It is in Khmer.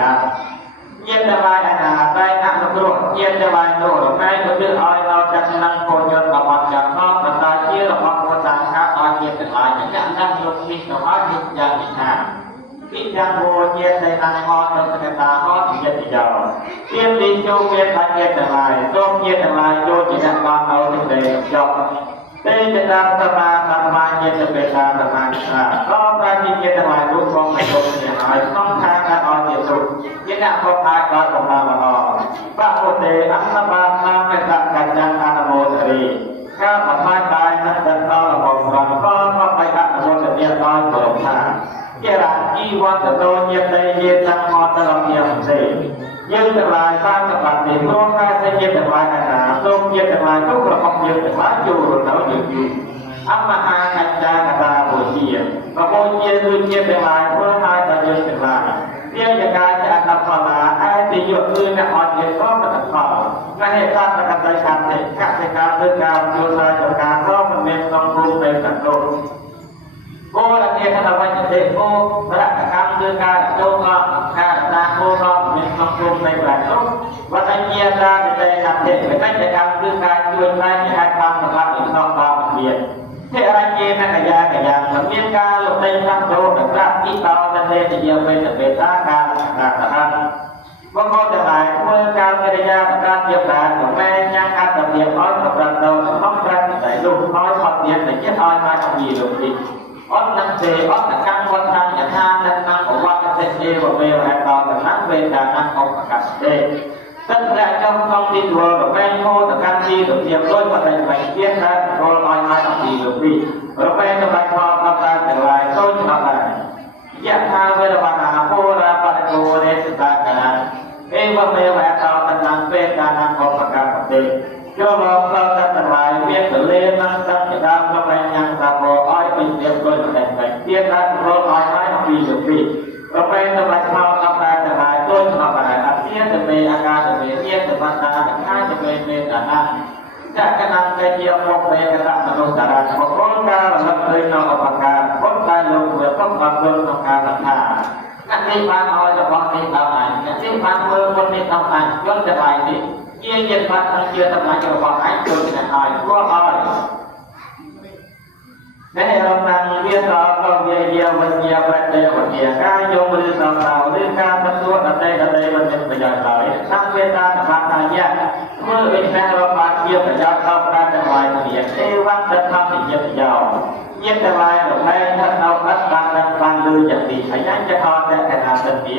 ណាញាតទាំងឡាយអាណាតែអនុគ្រោះញាតទាំងឡាយនោះរមែងទៅឲ្យដល់ចាត់នឹងពលយន្តរបស់យ៉ាងខំប្រតាជារបស់ពុទ្ធសាសនាឲ្យញាតទាំងឡាយអ្នកនឹងយកនេះទៅឲ្យញាតយ៉ាងនេះថាពីយ៉ាងវញាតតែណាហត់ទៅកតាហត់ញាតយោទៀនទីចូលវាថាញាតទាំងឡាយសូមញាតទាំងឡាយចូលជាអ្នកបានឲ្យទៅទេចប់ទេចតាសមាសមាញាតបេតាសមាសាក៏ប្រាជ្ញាញាតទាំងឡាយនោះផងមិនទុកគ្នាហើយក្នុងខាងការឲ្យទៀតនោះជាអ្នកខកខានដល់កំណើល្អបាពុទេអត្តបានាមេតកញ្ញអនុមោទនីកាបបាយបាយនឹងដល់របស់ព្រះក៏មកបៃអនុមោទនីដល់ព្រមថាជារាជីវតតោញាតេយេទាំងអត់ដល់ជាផ្សេងយើងទាំងឡាយបានកបាត់នេះព្រោះការសេចក្ដីទាំងឡាយអាណាសូមញាតទាំងឡាយគ្រប់របស់យើងទាំងឡាយចូលទៅយើងយូរអមហាកញ្ចាកតាបុជាប្រពោជាដូចជាទាំងឡាយធ្វើឲ្យតែយើងទាំងឡាយវាយ៉ាងកាយជាអត្តផលឡាឯទីយកគឺអ្នកអត់ជាក៏មិនទៅផលតែហេតុតែកតៃសាទេកសិកម្មឬការជួលសាយការក៏មិនមានក្នុងរូបនៃកណ្ដូលគោលអធិកតវញ្ញទេគោប្រកកម្មឬការចូលក៏ការតាគោក៏មានក្នុងរូបនៃប្រយោជន៍វត្តជាតាទេកតិវិកញ្ញកម្មគឺការជួយផ្នែកអាចបានសម្រាប់នៅក្នុងបបមានទេរជាណកយាកយ៉ាងមានការលុបដេញតាមរោគប្រាក់ទីតទៅទេជាវេទបេតាការការសហបងប្អូនទាំងឡាយធ្វើការកិរិយាការជាប្រាណមែនយ៉ាងអត្តភាពឲ្យប្រព្រឹត្តទៅក្នុងប្រាក់តែលោកឲ្យអត់មានតែចិត្តឲ្យមកអំពីលោកនេះអត់នឹងទេអត់កម្មវត្តយថានឹងតាមអវត្តសេចក្ដីវេវហេតុដល់ណាវេតាណាអបកសទេទឹកដែលចំក្នុងទីធ្វើរមែងហូតកម្មទីទៅជាដោយបដិបត្តិទៀតថារលឲ្យមកអំពីលោកនេះរមែងសម្រាប់ផលដល់តែទាំងឡាយចូលឆ្នាំដែរយថាវេរវនាហូរាបដិគោរេសតាកណាអេវមេវហេតុដល់តាមវេតាណាអបកសទេចូលមកដល់តែទាំងឡាយមានទលេនឹងទឹកជាដើមក្នុងឯញ៉ាំសាពោឲ្យពីទៀតដោយបដិបត្តិទៀតថារលឲ្យមកអំពីលោកនេះរមែងសម្រាប់ផលដល់តែទាំងឡាយចូលឆ្នាំដែរអធិទៅមេអាការទៅមេញាតសមាតាការទៅមេមេតាណាចាកណាំតែជាមកមេកតមនុស្សតារាបកលការរលឹកឃើញនៅអបការពុទ្ធតែលោកធ្វើទុកបាត់ក្នុងការរថាអ្នកនេះបានឲ្យរបស់នេះដល់ឯងអ្នកនេះបានធ្វើពុទ្ធនេះដល់ឯងយល់តែឯងនេះជាញាតបាត់នឹងជាតម្លៃរបស់ឯងចូលទៅឲ្យព្រោះឲ្យដែលរំខានវាដល់ក៏វាជាវិញ្ញាប្រតិវត្តិការយមឬសំដៅឬការទទួលដតេមិនមានប្រយោជន៍ឡើយតាមវេតាតាមថាយៈធ្វើវិញ្ញាណរបស់ជាប្រយោជន៍ដល់ការទាំងឡាយគ្នាទេវៈទឹកធម្មជាប្រយោជន៍ញាតទាំងឡាយរមែងថាដល់អត់បានឮយ៉ាងនេះហើយយ៉ាងចេះអត់តែកណាសិនវា